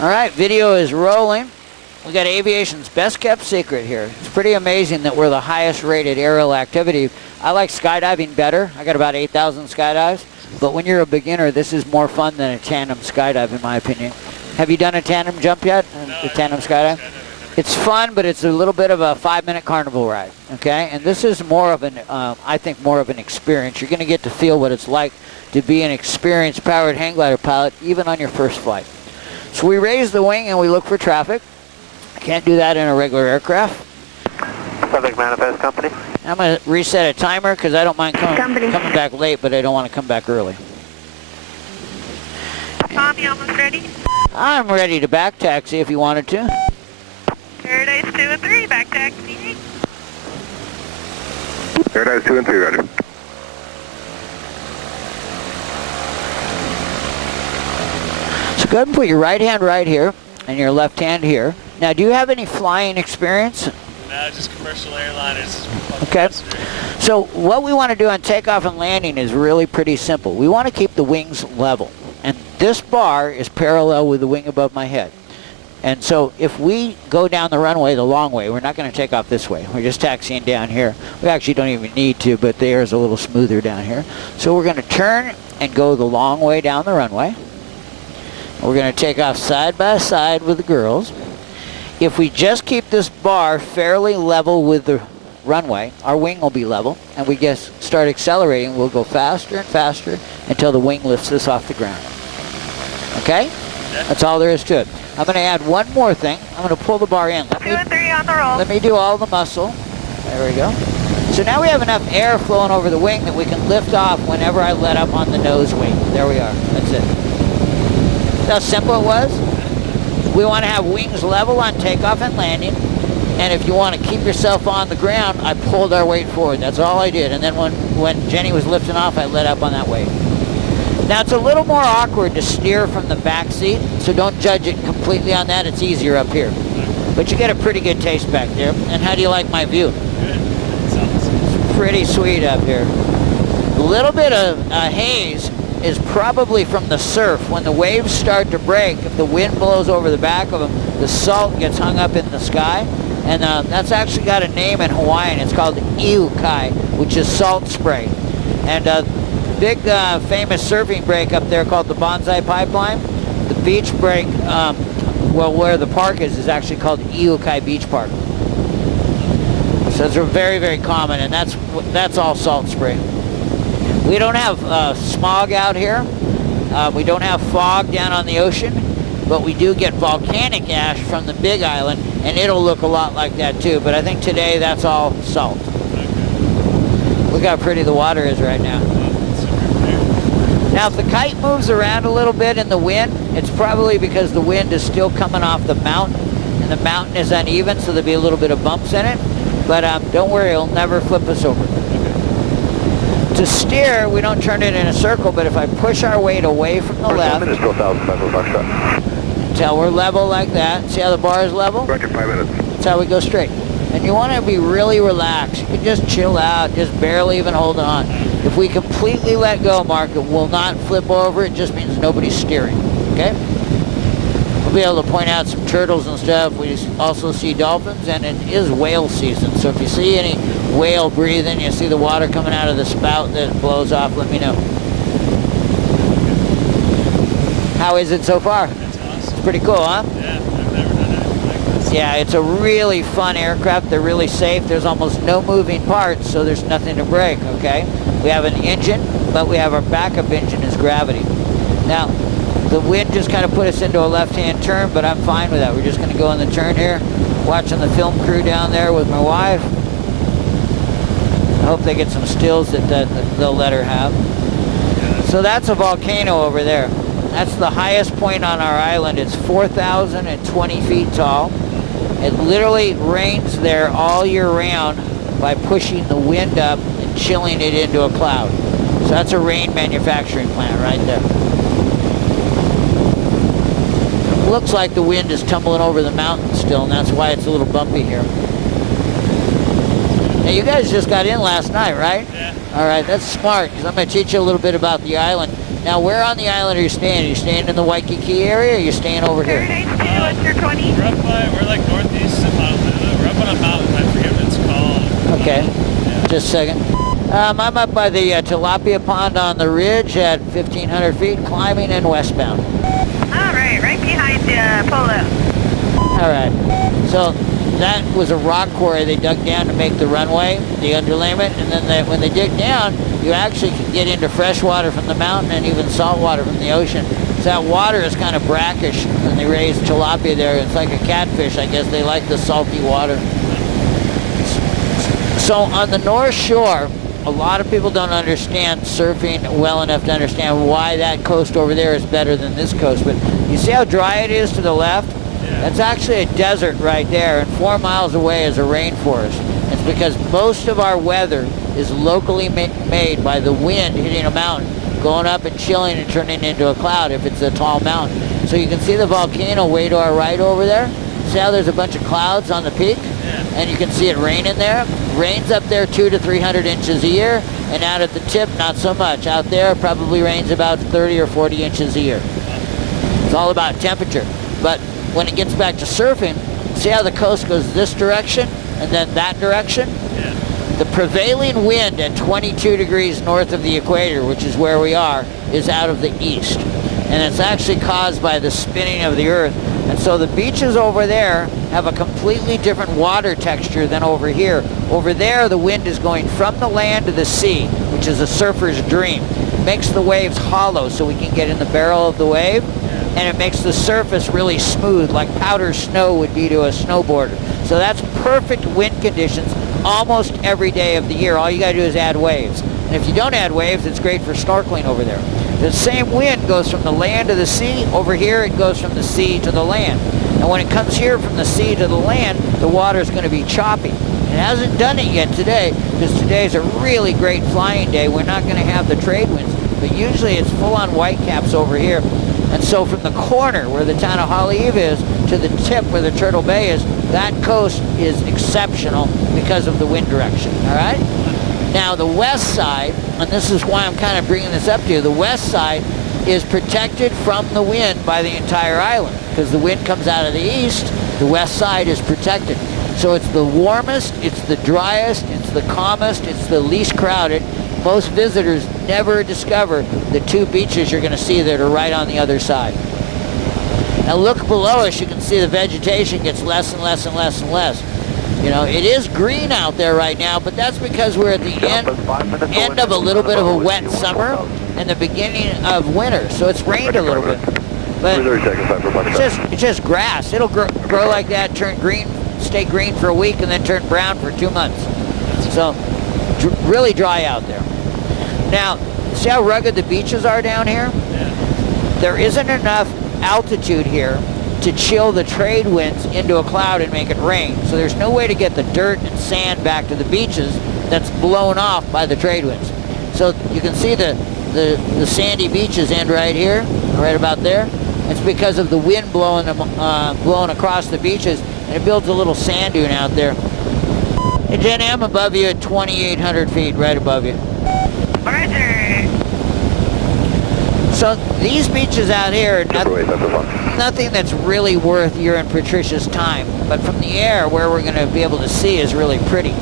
All right, video is rolling. We got aviation's best kept secret here. It's pretty amazing that we're the highest rated aerial activity. I like skydiving better. I got about 8,000 skydives. But when you're a beginner, this is more fun than a tandem skydive, in my opinion. Have you done a tandem jump yet? No, a tandem skydive? It's fun, but it's a little bit of a 5-minute carnival ride, okay? And this is more of an, I think, more of an experience. You're going to get to feel what it's like to be an experienced powered hang glider pilot, even on your first flight. So we raise the wing and we look for traffic. Can't do that in a regular aircraft. Subject manifest company. I'm going to reset a timer because I don't mind coming back late, but I don't want to come back early. Tom, you almost ready? I'm ready to back taxi if you wanted to. Paradise 2 and 3, back taxi. Paradise 2 and 3, ready. So go ahead and put your right hand right here and your left hand here. Now, do you have any flying experience? No, just commercial airliners. Okay. So what we want to do on takeoff and landing is really pretty simple. We want to keep the wings level. And this bar is parallel with the wing above my head. And so if we go down the runway the long way, we're not going to take off this way. We're just taxiing down here. We actually don't even need to, but the air is a little smoother down here. So we're going to turn and go the long way down the runway. We're going to take off side by side with the girls. If we just keep this bar fairly level with the runway, our wing will be level, and we just start accelerating. We'll go faster and faster until the wing lifts us off the ground. Okay? Yeah. That's all there is to it. I'm going to add one more thing. I'm going to pull the bar in. 2 and 3 on the roll. Let me do all the muscle. There we go. So now we have enough air flowing over the wing that we can lift off whenever I let up on the nose wing. There we are. That's it. See how simple it was? We want to have wings level on takeoff and landing. And if you want to keep yourself on the ground, I pulled our weight forward. That's all I did. And then when Jenny was lifting off, I let up on that weight. Now, it's a little more awkward to steer from the back seat, so don't judge it completely on that. It's easier up here. But you get a pretty good taste back there. And how do you like my view? Good. Sounds Pretty sweet up here. A little bit of haze is probably from the surf. When the waves start to break, if the wind blows over the back of them, the salt gets hung up in the sky. And that's actually got a name in Hawaiian. It's called iukai, which is salt spray. And big famous surfing break up there called the Bonsai Pipeline. The beach break, well, where the park is actually called Iukai Beach Park. So those are very, very common, and that's all salt spray. We don't have smog out here. We don't have fog down on the ocean, but we do get volcanic ash from the Big Island, and it'll look a lot like that too. But I think today that's all salt. Look how pretty the water is right now. Now, if the kite moves around a little bit in the wind, it's probably because the wind is still coming off the mountain, and the mountain is uneven, so there'll be a little bit of bumps in it. But don't worry, it'll never flip us over. To steer, we don't turn it in a circle, but if I push our weight away from the left until we're level like that, see how the bar is level? Roger, 5 minutes. That's how we go straight. And you want to be really relaxed. You can just chill out, just barely even hold on. If we completely let go, Mark, it will not flip over. It just means nobody's steering, okay? We'll be able to point out some turtles and stuff. We also see dolphins, and it is whale season. So if you see any whale breathing, you see the water coming out of the spout that blows off, let me know. How is it so far? That's awesome. It's pretty cool, huh? Yeah, I've never done anything like this. Yeah, it's a really fun aircraft. They're really safe. There's almost no moving parts, so there's nothing to break, okay? We have an engine, but we have our backup engine is gravity. Now, the wind just kind of put us into a left-hand turn, but I'm fine with that. We're just going to go in the turn here, watching the film crew down there with my wife. I hope they get some stills that they'll let her have. So that's a volcano over there. That's the highest point on our island. It's 4,020 feet tall. It literally rains there all year round by pushing the wind up and chilling it into a cloud. So that's a rain manufacturing plant right there. Looks like the wind is tumbling over the mountain still, and that's why it's a little bumpy here. Now, you guys just got in last night, right? Yeah. All right, that's smart, because I'm going to teach you a little bit about the island. Now, where on the island are you staying? Are you staying in the Waikiki area, or are you staying over here? Paradise 2, what's your 20? We're like northeast of Honolulu. We're up on a mountain. I forget what it's called. Okay, Yeah. just a second. I'm up by the Tilapia Pond on the ridge at 1,500 feet, climbing and westbound. All right behind Polo. All right, so that was a rock quarry they dug down to make the runway, the underlayment, and then when they dig down, you actually can get into fresh water from the mountain and even salt water from the ocean. So that water is kind of brackish, and they raise tilapia there. It's like a catfish. I guess they like the salty water. So on the North Shore, a lot of people don't understand surfing well enough to understand why that coast over there is better than this coast. But you see how dry it is to the left? Yeah. That's actually a desert right there, and 4 miles away is a rainforest. It's because most of our weather is locally made by the wind hitting a mountain, going up and chilling and turning into a cloud if it's a tall mountain. So you can see the volcano way to our right over there. See how there's a bunch of clouds on the peak? Yeah. And you can see it raining there. Rains up there 200 to 300 inches a year, and out at the tip, not so much. Out there, probably rains about 30 or 40 inches a year. It's all about temperature. But when it gets back to surfing, see how the coast goes this direction and then that direction? Yeah. The prevailing wind at 22 degrees north of the equator, which is where we are, is out of the east. And it's actually caused by the spinning of the earth. And so the beaches over there have a completely different water texture than over here. Over there, the wind is going from the land to the sea, which is a surfer's dream. It makes the waves hollow so we can get in the barrel of the wave. And it makes the surface really smooth, like powder snow would be to a snowboarder. So that's perfect wind conditions almost every day of the year. All you gotta do is add waves. And if you don't add waves, it's great for snorkeling over there. The same wind goes from the land to the sea. Over here, it goes from the sea to the land. And when it comes here from the sea to the land, the water is gonna be choppy. It hasn't done it yet today, because today's a really great flying day. We're not gonna have the trade winds, but usually it's full-on whitecaps over here. And so from the corner where the town of Haleiwa is to the tip where the Turtle Bay is, that coast is exceptional because of the wind direction, all right? Now the west side, and this is why I'm kind of bringing this up to you, the west side is protected from the wind by the entire island because the wind comes out of the east, the west side is protected. So it's the warmest, it's the driest, it's the calmest, it's the least crowded. Most visitors never discover the two beaches you're going to see that are right on the other side. Now look below us, you can see the vegetation gets less and less and less and less. You know, it is green out there right now, but that's because we're at the end of a little bit of a wet summer and the beginning of winter, so it's rained a little bit. But it's just grass. It'll grow like that, turn green, stay green for a week, and then turn brown for 2 months. So really dry out there. Now, see how rugged the beaches are down here? Yeah. There isn't enough altitude here to chill the trade winds into a cloud and make it rain. So there's no way to get the dirt and sand back to the beaches that's blown off by the trade winds. So you can see the sandy beaches end right here, right about there. It's because of the wind blowing across the beaches, and it builds a little sand dune out there. Hey Jenny, I'm above you at 2,800 feet, right above you. Roger. So these beaches out here, nothing that's really worth your and Patricia's time, but from the air where we're going to be able to see is really pretty.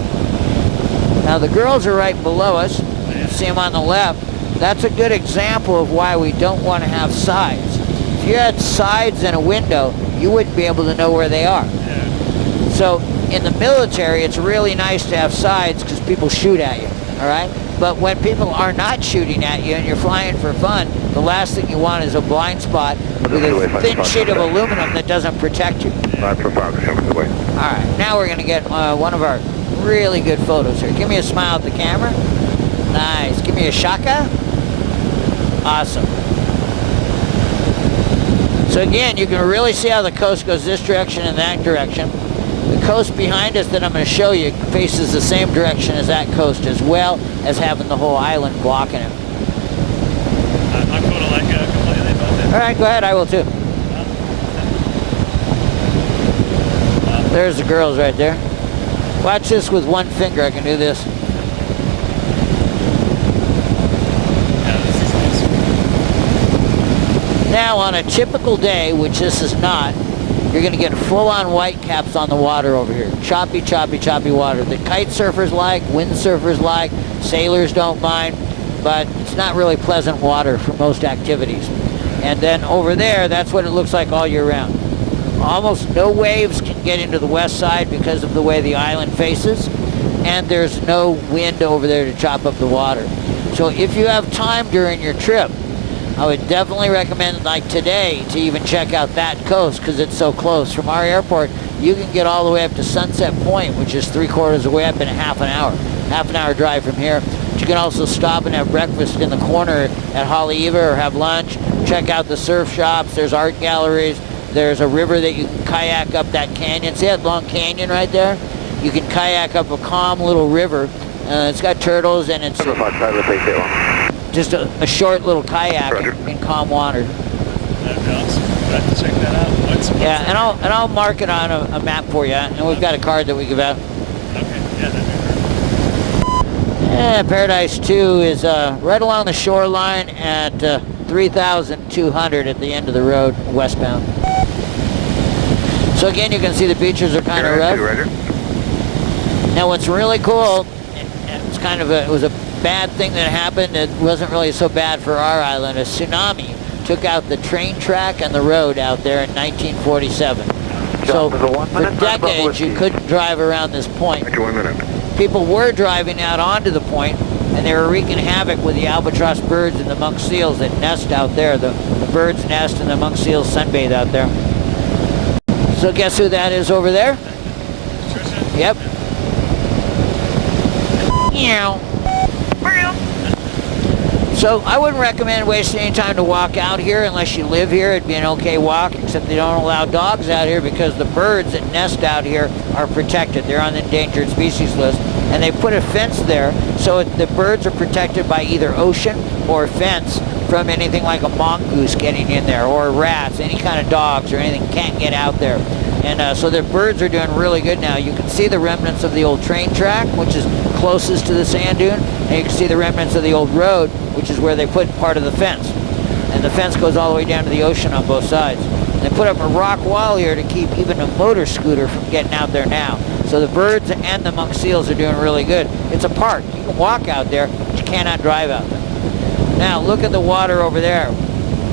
Now the girls are right below us. You see them on the left. That's a good example of why we don't want to have sides. If you had sides and a window, you wouldn't be able to know where they are. Yeah. So in the military, it's really nice to have sides because people shoot at you, all right? But when people are not shooting at you and you're flying for fun, the last thing you want is a blind spot with a thin sheet of aluminum that doesn't protect you. All right, now we're going to get one of our really good photos here. Give me a smile at the camera. Nice. Give me a shaka. Awesome. So again, you can really see how the coast goes this direction and that direction. The coast behind us that I'm going to show you faces the same direction as that coast, as well as having the whole island blocking it. My photo like completely above it. All right, go ahead. I will too. There's the girls right there. Watch this with one finger. I can do this. Yeah, this is nice. Now, on a typical day, which this is not, you're going to get full-on whitecaps on the water over here. Choppy, choppy, choppy water that kite surfers like, windsurfers like, sailors don't mind, but it's not really pleasant water for most activities. And then over there, that's what it looks like all year round. Almost no waves can get into the west side because of the way the island faces, and there's no wind over there to chop up the water. So if you have time during your trip, I would definitely recommend, like today, to even check out that coast because it's so close. From our airport, you can get all the way up to Sunset Point, which is 3/4 of the way up in half an hour. Half an hour drive from here. But you can also stop and have breakfast in the corner at Haleiwa or have lunch. Check out the surf shops. There's art galleries. There's a river that you can kayak up that canyon. See that long canyon right there? You can kayak up a calm little river. It's got turtles and it's just a short little kayak in calm water. That'd be awesome. I'd have to check that out. What's Yeah, that? and I'll mark it on a map for you. And we've got a card that we give out. Okay, yeah, that'd be perfect. Yeah, Paradise 2 is right along the shoreline at 3,200 at the end of the road, westbound. So again, you can see the beaches are kind of rough. Now, what's really cool, it was a bad thing that happened. It wasn't really so bad for our island. A tsunami took out the train track and the road out there in 1947. So for decades, you couldn't drive around this point. 1 minute. People were driving out onto the point, and they were wreaking havoc with the albatross birds and the monk seals that nest out there. The birds nest and the monk seals sunbathe out there. So guess who that is over there? Trisha? Yep. Meow. Real. So I wouldn't recommend wasting any time to walk out here unless you live here. It'd be an okay walk, except they don't allow dogs out here because the birds that nest out here are protected. They're on the endangered species list. And they put a fence there so the birds are protected by either ocean or fence from anything like a mongoose getting in there, or rats, any kind of dogs or anything can't get out there. And so the birds are doing really good now. You can see the remnants of the old train track, which is closest to the sand dune, and you can see the remnants of the old road, which is where they put part of the fence. And the fence goes all the way down to the ocean on both sides. They put up a rock wall here to keep even a motor scooter from getting out there now. So the birds and the monk seals are doing really good. It's a park. You can walk out there, but you cannot drive out there. Now look at the water over there.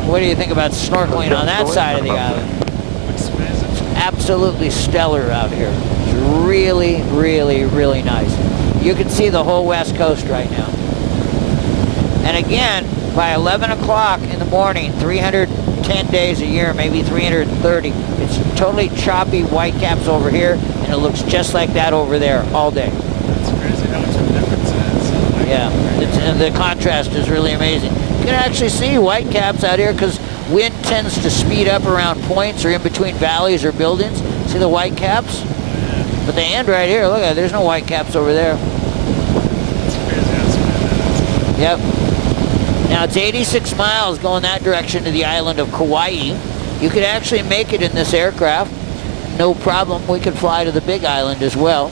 What do you think about snorkeling on that side of the island? Looks amazing. It's absolutely stellar out here. It's really, really, really nice. You can see the whole west coast right now. And again, by 11 o'clock in the morning, 310 days a year, maybe 330, it's totally choppy whitecaps over here, and it looks just like that over there all day. It's crazy how much of a difference it is. Yeah, and the contrast is really amazing. You can actually see whitecaps out here because wind tends to speed up around points or in between valleys or buildings. See the whitecaps? But they end right here. Look at it. There's no whitecaps over there. It's crazy how smooth it is. Yep. Now it's 86 miles going that direction to the island of Kauai. You could actually make it in this aircraft. No problem. We could fly to the big island as well.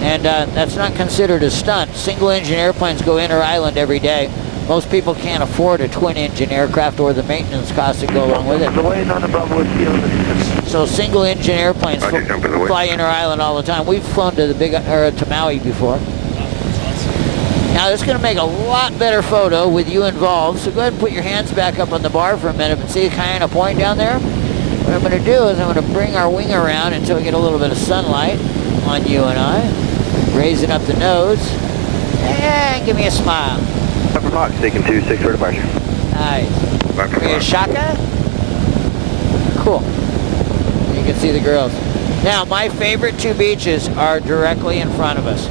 And that's not considered a stunt. Single engine airplanes go inter-island every day. Most people can't afford a twin engine aircraft or the maintenance costs that go along with it. So single engine airplanes fly inter-island all the time. We've flown to to Maui before. Now this is going to make a lot better photo with you involved, so go ahead and put your hands back up on the bar for a minute and see kind of point down there. What I'm going to do is I'm going to bring our wing around until we get a little bit of sunlight on you and I. Raising up the nose. And give me a smile. Upper Fox, taking 26 for departure. Nice. Are you a shaka? Cool. You can see the girls. Now my favorite two beaches are directly in front of us.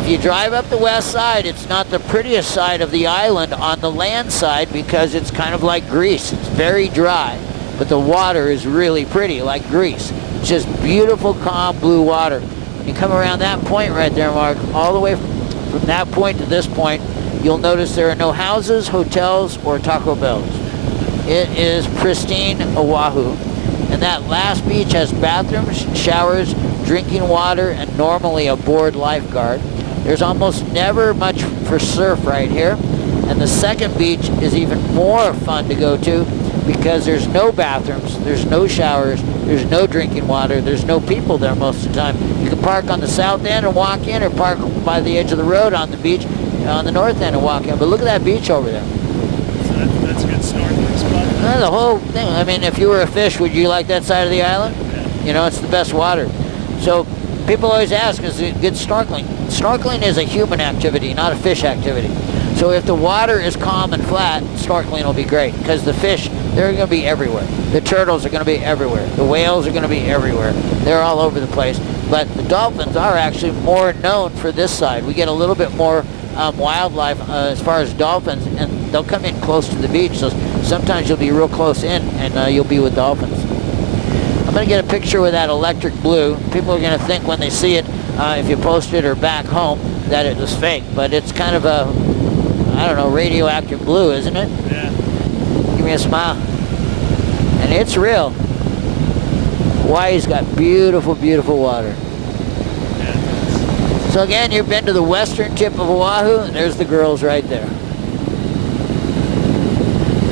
If you drive up the west side, it's not the prettiest side of the island on the land side because it's kind of like Greece. It's very dry, but the water is really pretty, like Greece. It's just beautiful, calm blue water. When you come around that point right there, Mark, all the way from that point to this point, you'll notice there are no houses, hotels, or Taco Bells. It is pristine Oahu. And that last beach has bathrooms, showers, drinking water, and normally a board lifeguard. There's almost never much for surf right here. And the second beach is even more fun to go to because there's no bathrooms, there's no showers, there's no drinking water, there's no people there most of the time. You can park on the south end and walk in, or park by the edge of the road on the beach on the north end and walk in. But look at that beach over there. So that's a good snorkeling spot. The whole thing. I mean, if you were a fish, would you like that side of the island? Yeah. You know, it's the best water. So people always ask, is it good snorkeling? Snorkeling is a human activity, not a fish activity. So if the water is calm and flat, snorkeling will be great, because the fish, they're going to be everywhere. The turtles are going to be everywhere. The whales are going to be everywhere. They're all over the place. But the dolphins are actually more known for this side. We get a little bit more wildlife as far as dolphins, and they'll come in close to the beach. So sometimes you'll be real close in, and you'll be with dolphins. I'm going to get a picture with that electric blue. People are going to think when they see it, if you post it or back home, that it was fake. But it's kind of a, I don't know, radioactive blue, isn't it? Yeah. Give me a smile. And it's real. Hawaii's got beautiful, beautiful water. Yeah. So again, you've been to the western tip of Oahu, and there's the girls right there.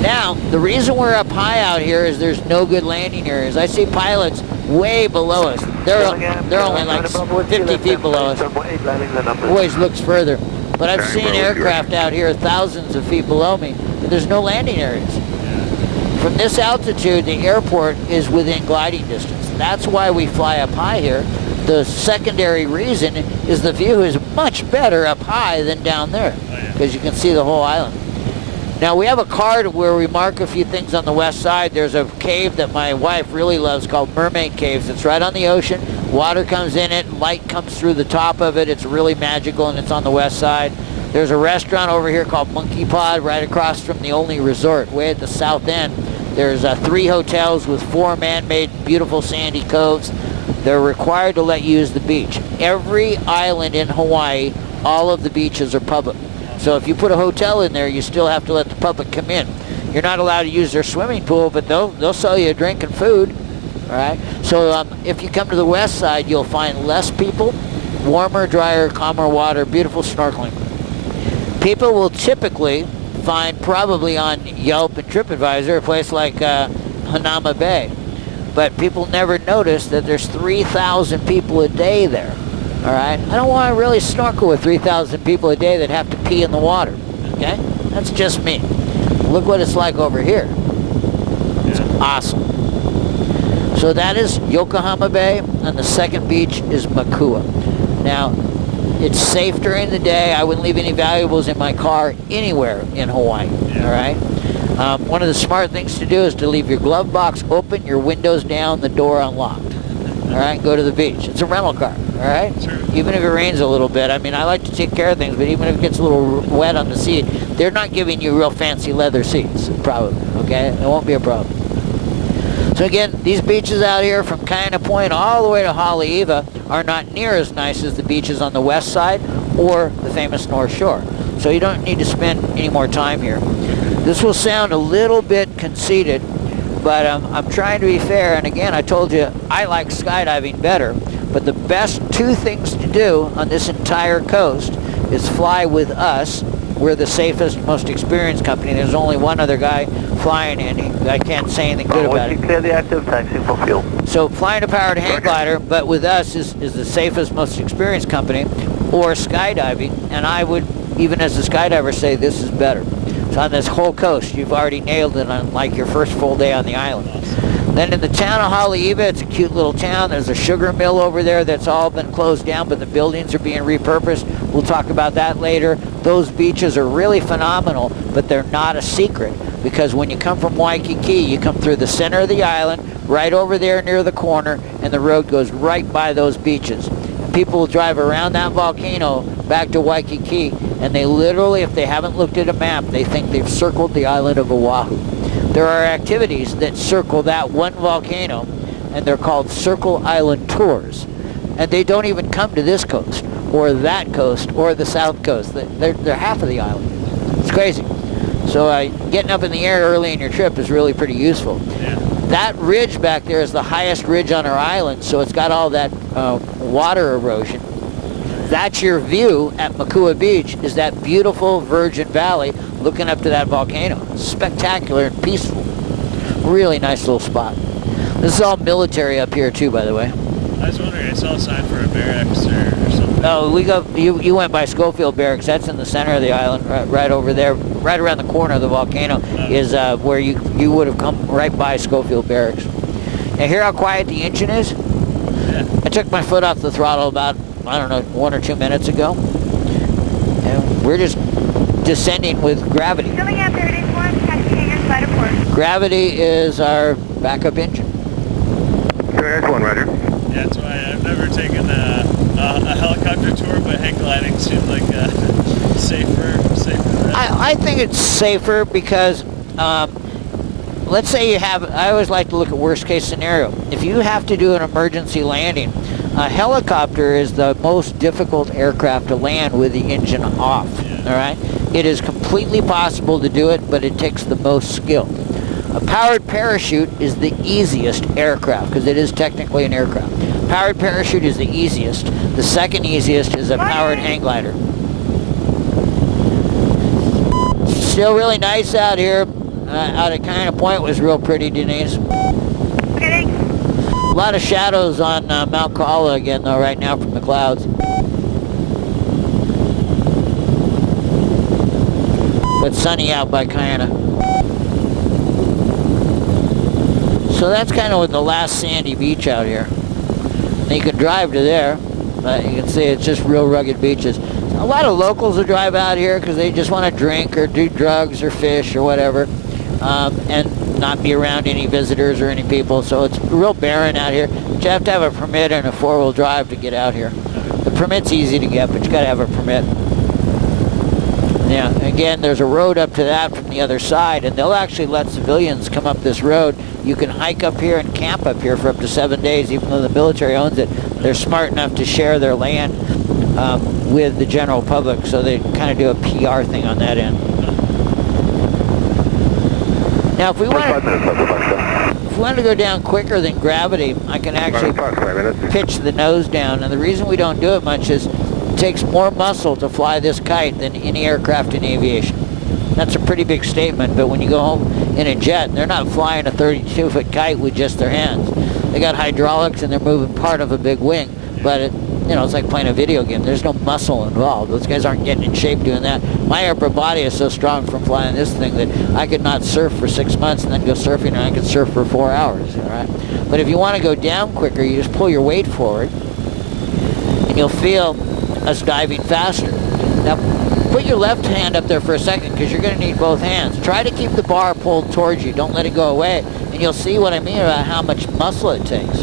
Now, the reason we're up high out here is there's no good landing areas. I see pilots way below us. They're only like 50 feet below us. Always looks further. But I've seen aircraft out here thousands of feet below me, but there's no landing areas. From this altitude, the airport is within gliding distance. That's why we fly up high here. The secondary reason is the view is much better up high than down there, because you can see the whole island. Now, we have a card where we mark a few things on the west side. There's a cave that my wife really loves called Mermaid Caves. It's right on the ocean. Water comes in it, light comes through the top of it. It's really magical, and it's on the west side. There's a restaurant over here called Monkey Pod right across from the only resort, way at the south end. There's 3 hotels with 4 man-made beautiful sandy coves. They're required to let you use the beach. Every island in Hawaii, all of the beaches are public. So if you put a hotel in there, you still have to let the public come in. You're not allowed to use their swimming pool, but they'll sell you a drink and food. All right. So if you come to the west side, you'll find less people, warmer, drier, calmer water, beautiful snorkeling. People will typically find probably on Yelp and TripAdvisor a place like Hanauma Bay, but people never notice that there's 3,000 people a day there. All right, I don't want to really snorkel with 3,000 people a day that have to pee in the water. Okay, that's just me. Look what it's like over here. It's awesome. So that is Yokohama Bay, and the second beach is Makua. Now, it's safe during the day. I wouldn't leave any valuables in my car anywhere in Hawaii. All right. One of the smart things to do is to leave your glove box open, your windows down, the door unlocked. All right, go to the beach. It's a rental car, all right? Sure. Even if it rains a little bit. I mean, I like to take care of things, but even if it gets a little wet on the seat, they're not giving you real fancy leather seats, probably, okay? It won't be a problem. So again, these beaches out here from Kaina Point all the way to Haleiwa are not near as nice as the beaches on the west side or the famous North Shore. So you don't need to spend any more time here. This will sound a little bit conceited, but I'm trying to be fair, and again, I told you I like skydiving better, but the best 2 things to do on this entire coast is fly with us. We're the safest, most experienced company. There's only one other guy flying, and I can't say anything good about it. Clear the active taxi for fuel. So flying a powered hang glider, but with us is the safest, most experienced company, or skydiving, and I would, even as a skydiver, say this is better. So on this whole coast, you've already nailed it on like your first full day on the island. Then in the town of Haleiwa, it's a cute little town. There's a sugar mill over there that's all been closed down, but the buildings are being repurposed. We'll talk about that later. Those beaches are really phenomenal, but they're not a secret, because when you come from Waikiki, you come through the center of the island, right over there near the corner, and the road goes right by those beaches. People will drive around that volcano back to Waikiki, and they literally, if they haven't looked at a map, they think they've circled the island of Oahu. There are activities that circle that one volcano, and they're called Circle Island Tours. And they don't even come to this coast, or that coast, or the south coast. They're half of the island. It's crazy. So getting up in the air early in your trip is really pretty useful. Yeah. That ridge back there is the highest ridge on our island, so it's got all that water erosion. That's your view at Makua Beach, is that beautiful virgin valley looking up to that volcano. Spectacular and peaceful. Really nice little spot. This is all military up here too, by the way. I was wondering, I saw a sign for a barracks or something. No, you went by Schofield Barracks. That's in the center of the island, right over there, right around the corner of the volcano is where you would have come right by Schofield Barracks. Now hear how quiet the engine is? Yeah. I took my foot off the throttle about, I don't know, 1 or 2 minutes ago. And we're just descending with gravity. Filling out Paradise 1, taxi hangar, side of port. Gravity is our backup engine. Paradise 1, roger. Yeah, that's why I've never taken a helicopter tour, but hang gliding seemed like safer. I think it's safer because let's say you have, I always like to look at worst case scenario. If you have to do an emergency landing, a helicopter is the most difficult aircraft to land with the engine off, all right? It is completely possible to do it, but it takes the most skill. A powered parachute is the easiest aircraft because it is technically an aircraft. Powered parachute is the easiest. The second easiest is a powered hang glider. Still really nice out here. Out at Kinda Point was real pretty, Denise. Okay, thanks. A lot of shadows on Mount Kaula again, though, right now from the clouds. But sunny out by Kinda. So that's kind of the last sandy beach out here. And you can drive to there, but you can see it's just real rugged beaches. A lot of locals will drive out here because they just want to drink or do drugs or fish or whatever, and not be around any visitors or any people. So it's real barren out here. But you have to have a permit and a four-wheel drive to get out here. The permit's easy to get, but you got to have a permit. Yeah, again, there's a road up to that from the other side, and they'll actually let civilians come up this road. You can hike up here and camp up here for up to 7 days, even though the military owns it. They're smart enough to share their land with the general public, so they kind of do a PR thing on that end. Now, if we wanted to go down quicker than gravity, I can actually pitch the nose down, and the reason we don't do it much is it takes more muscle to fly this kite than any aircraft in aviation. That's a pretty big statement, but when you go home in a jet, they're not flying a 32-foot kite with just their hands. They got hydraulics and they're moving part of a big wing, but it's like playing a video game. There's no muscle involved. Those guys aren't getting in shape doing that. My upper body is so strong from flying this thing that I could not surf for 6 months and then go surfing, and I could surf for 4 hours, all right? But if you want to go down quicker, you just pull your weight forward, and you'll feel us diving faster. Now, put your left hand up there for a second because you're going to need both hands. Try to keep the bar pulled towards you. Don't let it go away. And you'll see what I mean about how much muscle it takes.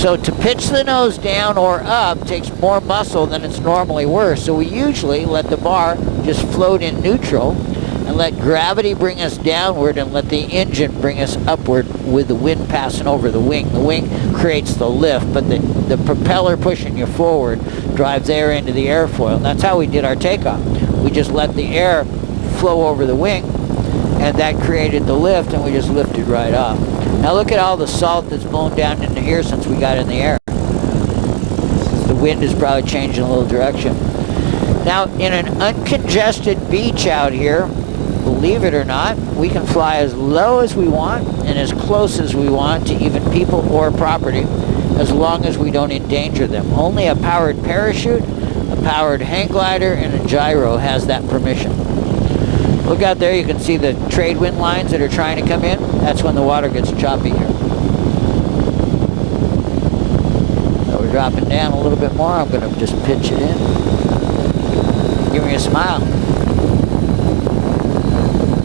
So to pitch the nose down or up takes more muscle than it's normally worth. So we usually let the bar just float in neutral and let gravity bring us downward and let the engine bring us upward with the wind passing over the wing. The wing creates the lift, but the propeller pushing you forward drives air into the airfoil. And that's how we did our takeoff. We just let the air flow over the wing, and that created the lift, and we just lifted right off. Now look at all the salt that's blown down into here since we got in the air. The wind is probably changing a little direction. Now, in an uncongested beach out here, believe it or not, we can fly as low as we want and as close as we want to even people or property, as long as we don't endanger them. Only a powered parachute, a powered hang glider, and a gyro has that permission. Look out there, you can see the trade wind lines that are trying to come in. That's when the water gets choppy here. So we're dropping down a little bit more. I'm going to just pitch it in. Give me a smile.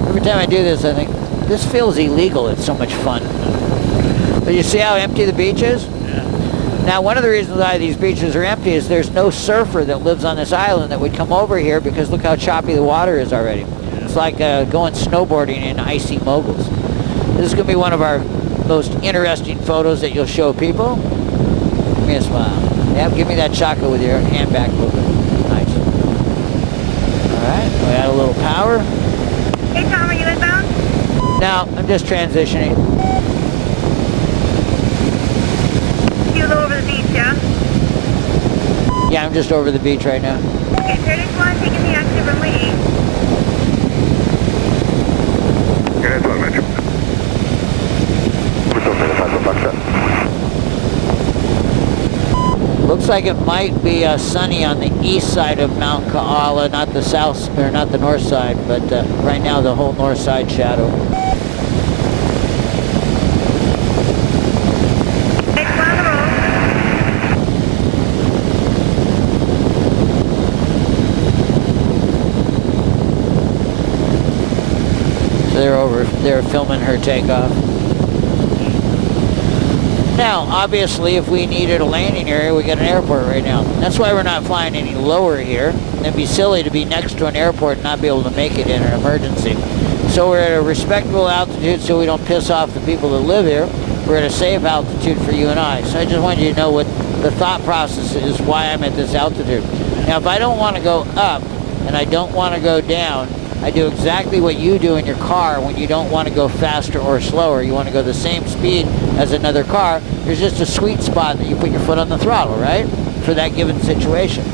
Every time I do this, I think, this feels illegal. It's so much fun. But you see how empty the beach is? Yeah. Now, one of the reasons why these beaches are empty is there's no surfer that lives on this island that would come over here because look how choppy the water is already. It's like going snowboarding in icy moguls. This is going to be one of our most interesting photos that you'll show people. Give me a smile. Yeah, give me that chocolate with your hand back a little bit. Nice. All right, we add a little power. Hey Tom, are you inbound? Now, I'm just transitioning. You low over the beach, yeah? Yeah, I'm just over the beach right now. Okay, Paradise 1, taking the active runway 8. Paradise 1, Metro. Foxtrot. Looks like it might be sunny on the east side of Mount Kaala, not the south, or not the north side, but right now the whole north side shadow. Next one on the road. So they're filming her takeoff. Now, obviously, if we needed a landing area, we got an airport right now. That's why we're not flying any lower here. It'd be silly to be next to an airport and not be able to make it in an emergency. So we're at a respectable altitude so we don't piss off the people that live here. We're at a safe altitude for you and I. So I just wanted you to know what the thought process is, why I'm at this altitude. Now, if I don't want to go up and I don't want to go down, I do exactly what you do in your car when you don't want to go faster or slower. You want to go the same speed as another car. There's just a sweet spot that you put your foot on the throttle, right? For that given situation.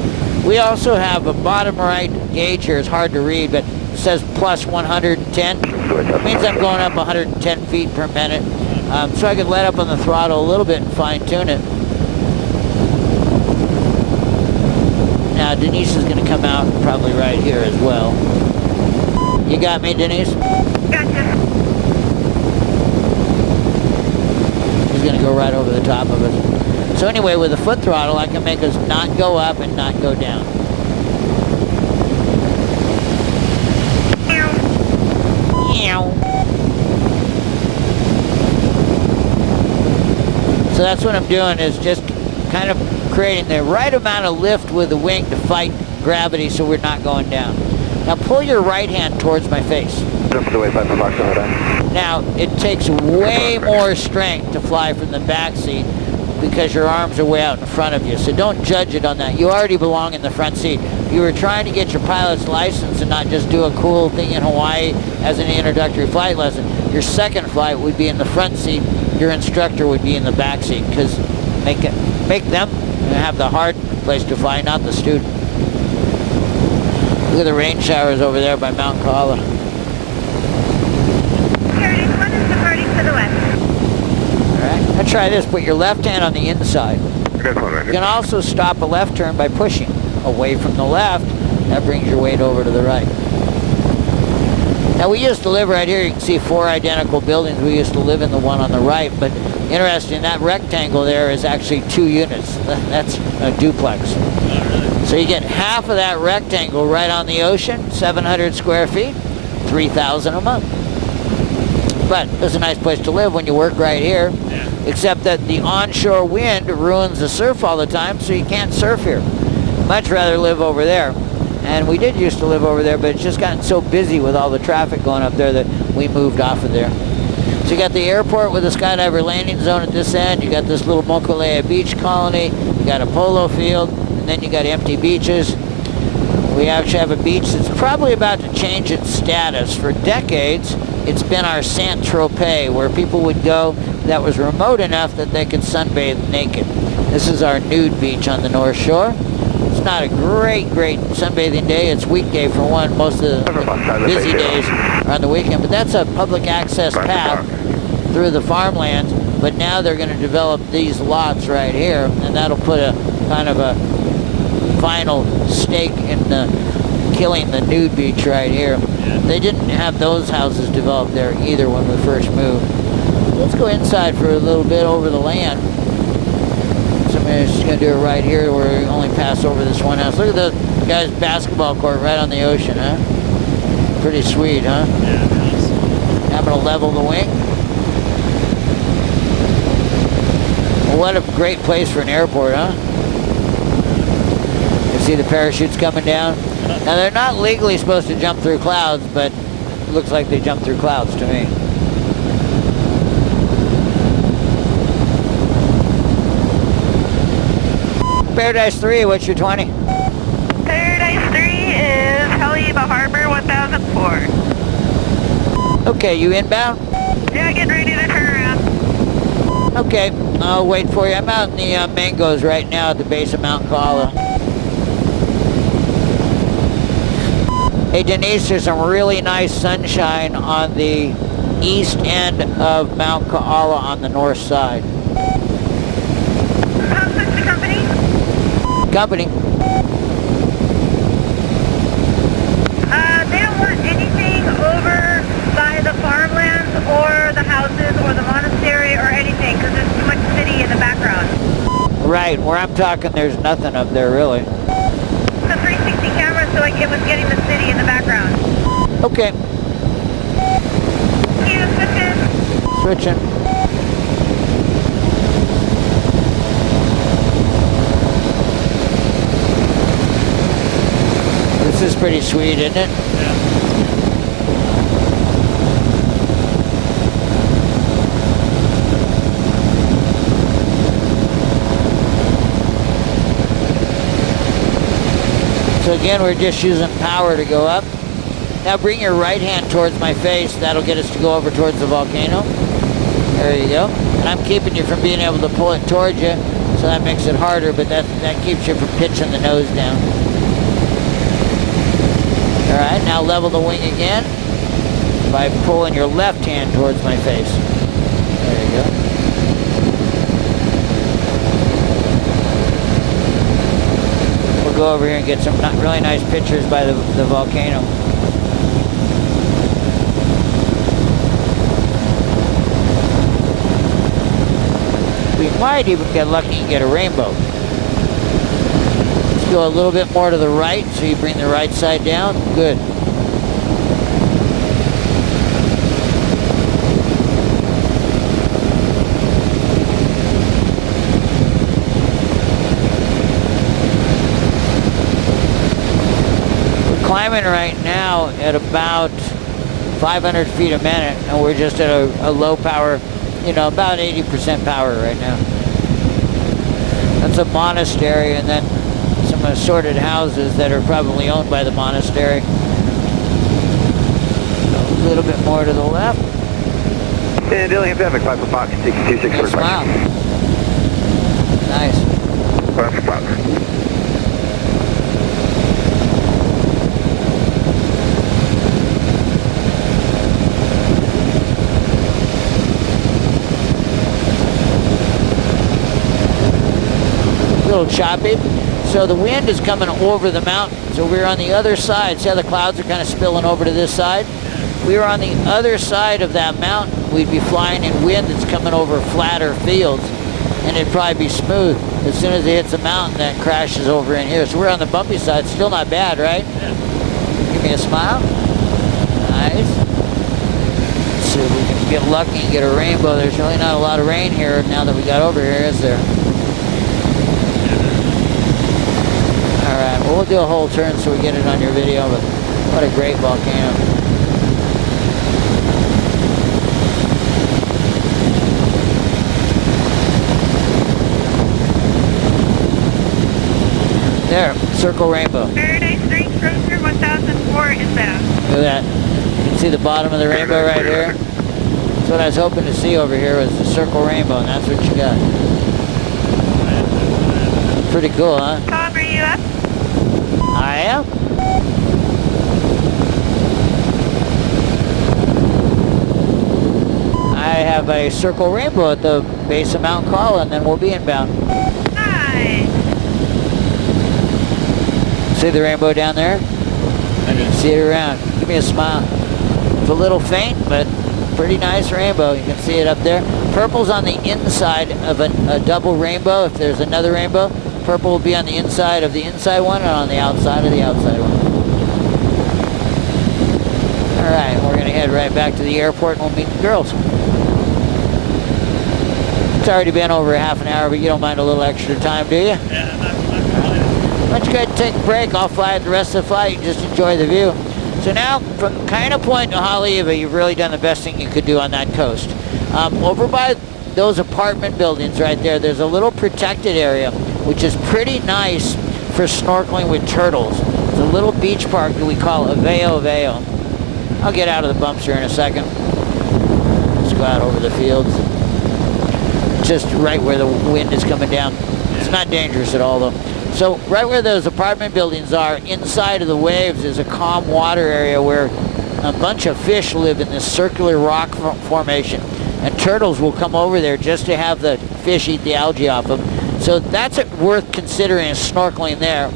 We also have a bottom right gauge here. It's hard to read, but it says plus 110. It means I'm going up 110 feet per minute. So I could let up on the throttle a little bit and fine tune it. Now Denise is going to come out probably right here as well. You got me, Denise? Gotcha. He's going to go right over the top of us. So anyway, with the foot throttle, I can make us not go up and not go down. Meow. So that's what I'm doing, is just kind of creating the right amount of lift with the wing to fight gravity so we're not going down. Now pull your right hand towards my face. Jump to the waypoint for Foxtrot. Now, it takes way more strength to fly from the back seat because your arms are way out in front of you. So don't judge it on that. You already belong in the front seat. If you were trying to get your pilot's license and not just do a cool thing in Hawaii as an introductory flight lesson, your second flight would be in the front seat. Your instructor would be in the back seat, because make them have the hard place to fly, not the student. Look at the rain showers over there by Mount Kaala. Paradise 1 is departing to the west. All right, now try this. Put your left hand on the inside. Paradise 1, You Roger. can also stop a left turn by pushing away from the left. That brings your weight over to the right. Now, we used to live right here. You can see 4 identical buildings. We used to live in the one on the right, but interesting, that rectangle there is actually 2 units. That's a duplex. Oh, really? So you get half of that rectangle right on the ocean, 700 square feet, $3,000 a month. But it's a nice place to live when you work right here, Yeah. except that the onshore wind ruins the surf all the time, so you can't surf here. Much rather live over there. And we did used to live over there, but it's just gotten so busy with all the traffic going up there that we moved off of there. So you got the airport with a skydiver landing zone at this end. You got this little Mokulea beach colony. You got a polo field, and then you got empty beaches. We actually have a beach that's probably about to change its status. For decades, it's been our Saint-Tropez, where people would go that was remote enough that they could sunbathe naked. This is our nude beach on the North Shore. It's not a great sunbathing day. It's weekday for one. Most of the busy days are on the weekend. But that's a public access path through the farmlands. But now they're going to develop these lots right here, and that'll put a kind of a final stake in killing the nude beach right here. They didn't have those houses developed there either when we first moved. Let's go inside for a little bit over the land. Somebody's just going to do it right here where we only pass over this one house. Look at the guy's basketball court right on the ocean, huh? Pretty sweet, huh? Yeah, nice. Having to level the wing. Well, what a great place for an airport, huh? You see the parachutes coming down? Now, they're not legally supposed to jump through clouds, but it looks like they jump through clouds to me. Paradise 3, what's your 20? Paradise 3 is Haleiwa Harbor 1004. Okay, you inbound? Yeah, getting ready to turn around. Okay, I'll wait for you. I'm out in the mangoes right now at the base of Mount Kaala. Hey Denise, there's some really nice sunshine on the east end of Mount Kaala on the north side. How's the company? Company. They don't want anything over by the farmlands or the houses or the monastery or anything because there's too much city in the background. Right, where I'm talking, there's nothing up there really. It's a 360 camera, so it was getting the city in the background. Okay, You switch in. switching. This is pretty sweet, isn't it? Yeah. So again, we're just using power to go up. Now bring your right hand towards my face. That'll get us to go over towards the volcano. There you go. And I'm keeping you from being able to pull it towards you, so that makes it harder, but that keeps you from pitching the nose down. All right, now level the wing again by pulling your left hand towards my face. There you go. We'll go over here and get some really nice pictures by the volcano. We might even get lucky and get a rainbow. Let's go a little bit more to the right, so you bring the right side down. Good. We're climbing right now at about 500 feet a minute, and we're just at a low power, you know, about 80% power right now. That's a monastery, and then some assorted houses that are probably owned by the monastery. A little bit more to the left. And Dillingham traffic, 5 for Fox, 626 Good for smile. Nice. 5 for Fox. A little choppy. So the wind is coming over the mountain. So we're on the other side. See how the clouds are kind of spilling over to this side? We were on the other side of that mountain. We'd be flying in wind that's coming over flatter fields, and it'd probably be smooth. As soon as it hits the mountain, that crashes over in here. So we're on the bumpy side. Still not bad, right? Yeah. Give me a smile. Nice. Let's see if we can get lucky and get a rainbow. There's really not a lot of rain here now that we got over here, is there? All right, well, we'll do a whole turn so we get it on your video, but what a great volcano. There, circle rainbow. Paradise Street, Roadster 1004 inbound. Look at that. You can see the bottom of the rainbow right here. That's what I was hoping to see over here, was the circle rainbow, and that's what you got. Pretty cool, huh? Tom, are you up? I am. I have a circle rainbow at the base of Mount Kaala, and then we'll be inbound. Nice. See the rainbow down there? I do. See it around. Give me a smile. It's a little faint, but pretty nice rainbow. You can see it up there. Purple's on the inside of a double rainbow. If there's another rainbow, purple will be on the inside of the inside one and on the outside of the outside one. All right, we're going to head right back to the airport and we'll meet the girls. It's already been over half an hour, but you don't mind a little extra time, do you? Yeah, not complaining. Why don't you go ahead and take a break? I'll fly it the rest of the flight and just enjoy the view. So now, from Kaina Point to Haleiwa, you've really done the best thing you could do on that coast. Over by those apartment buildings right there, there's a little protected area, which is pretty nice for snorkeling with turtles. It's a little beach park that we call Aveo Aveo. I'll get out of the bumps here in a second. Let's go out over the fields. Just right where the wind is coming down. It's not dangerous at all, though. So right where those apartment buildings are, inside of the waves is a calm water area where a bunch of fish live in this circular rock formation, and turtles will come over there just to have the fish eat the algae off them. So that's worth considering is snorkeling there.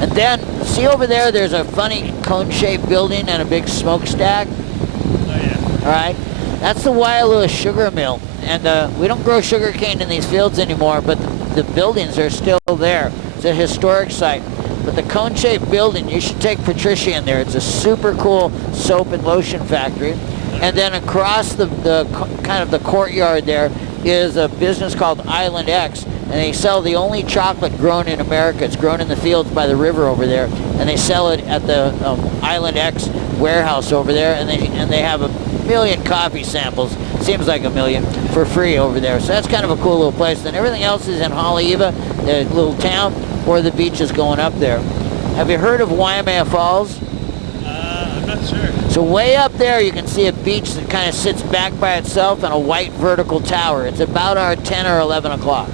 And then, see over there, there's a funny cone-shaped building and a big smokestack. Oh yeah. All right, that's the Waialua Sugar Mill. And we don't grow sugar cane in these fields anymore, but the buildings are still there. It's a historic site. But the cone-shaped building, you should take Patricia in there. It's a super cool soap and lotion factory. And then across the kind of the courtyard there is a business called Island X, and they sell the only chocolate grown in America. It's grown in the fields by the river over there, and they sell it at the Island X warehouse over there, and they have 1 million coffee samples. Seems like 1 million for free over there. So that's kind of a cool little place. Then everything else is in Haleiwa, the little town, or the beach is going up there. Have you heard of Waimea Falls? I'm not sure. So way up there you can see a beach that kind of sits back by itself and a white vertical tower. It's about our 10 or 11 o'clock.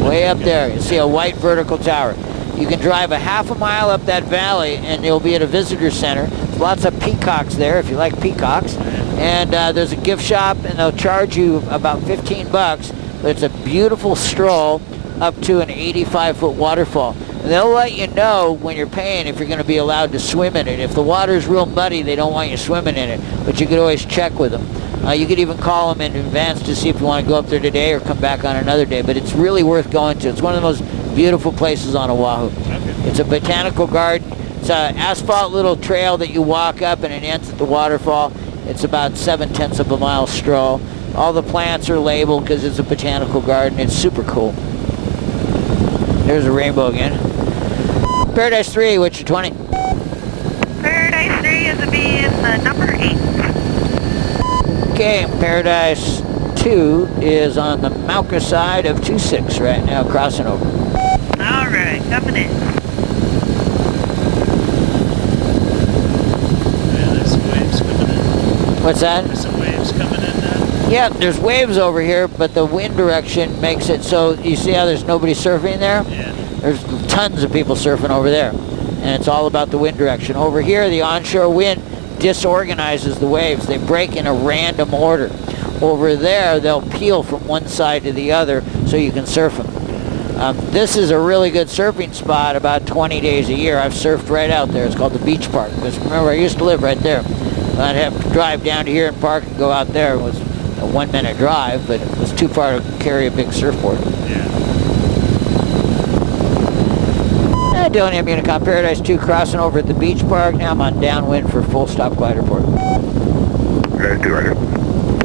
Way up there you see a white vertical tower. You can drive a half a mile up that valley and you'll be at a visitor center. There's lots of peacocks there if you like peacocks. And there's a gift shop and they'll charge you about 15 bucks. But it's a beautiful stroll up to an 85-foot waterfall. And they'll let you know when you're paying if you're going to be allowed to swim in it. If the water's real muddy, they don't want you swimming in it. But you could always check with them. You could even call them in advance to see if you want to go up there today or come back on another day. But it's really worth going to. It's one of the most beautiful places on Oahu. Okay. It's a botanical garden. It's an asphalt little trail that you walk up and it ends at the waterfall. It's about 7/10 of a mile stroll. All the plants are labeled because it's a botanical garden. It's super cool. There's a rainbow again. Paradise 3, what's your 20? Paradise 3 is to be in the number 8. Okay, Paradise 2 is on the Mauka side of 26 right now, crossing over. Alright, coming in. Yeah, there's some waves coming in. What's that? There's some waves coming in now. Yeah, there's waves over here, but the wind direction makes it so, you see how there's nobody surfing there? Yeah. There's tons of people surfing over there, and it's all about the wind direction. Over here, the onshore wind disorganizes the waves. They break in a random order. Over there, they'll peel from one side to the other so you can surf them. This is a really good surfing spot about 20 days a year. I've surfed right out there. It's called the Beach Park. Because remember, I used to live right there. I'd have to drive down to here and park and go out there. It was a 1-minute drive, but it was too far to carry a big surfboard. Yeah. Dylan Unicom, Paradise 2 crossing over at the Beach Park. Now I'm on downwind for full stop glider port. Paradise 2, right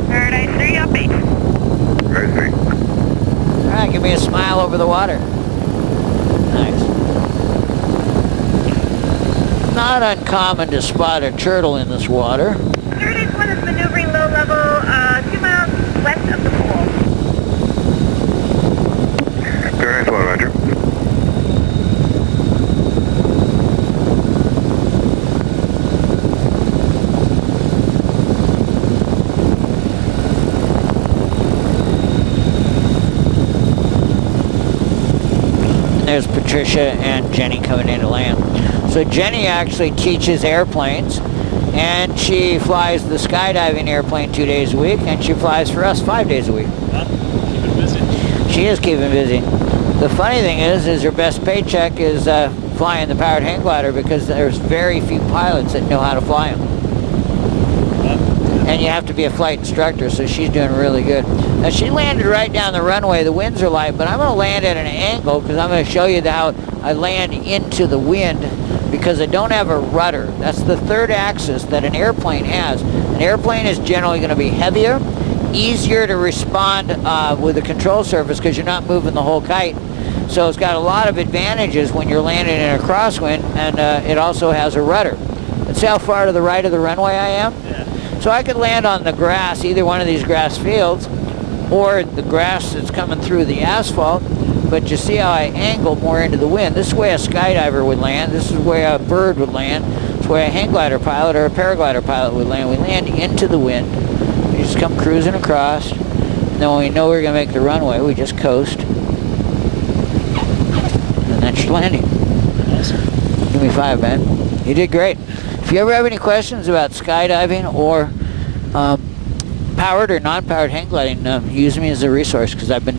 Paradise 3 up 8. Paradise 3. All right, give me a smile over the water. Nice. Not uncommon to spot a turtle in this water. Paradise 1 is maneuvering low level 2 miles west of the pool. Paradise 1, roger. There's Patricia and Jenny coming in to land. So Jenny actually teaches airplanes, and she flies the skydiving airplane 2 days a week, and she flies for us 5 days a week. Well, keep it busy. She is keeping busy. The funny thing is her best paycheck is flying the powered hang glider because there's very few pilots that know how to fly them. And you have to be a flight instructor, so she's doing really good. Now she landed right down the runway. The winds are light, but I'm going to land at an angle because I'm going to show you how I land into the wind because I don't have a rudder. That's the third axis that an airplane has. An airplane is generally going to be heavier, easier to respond with a control surface because you're not moving the whole kite. So it's got a lot of advantages when you're landing in a crosswind, and it also has a rudder. And see how far to the right of the runway I am? Yeah. So I could land on the grass, either one of these grass fields, or the grass that's coming through the asphalt, but you see how I angle more into the wind. This is the way a skydiver would land, this is the way a bird would land, this is the way a hang glider pilot or a paraglider pilot would land. We land into the wind, we just come cruising across, and then when we know we're going to make the runway, we just coast, and that's your landing. Awesome. Give me 5, man. You did great. If you ever have any questions about skydiving or powered or non-powered hang gliding, use me as a resource because I've been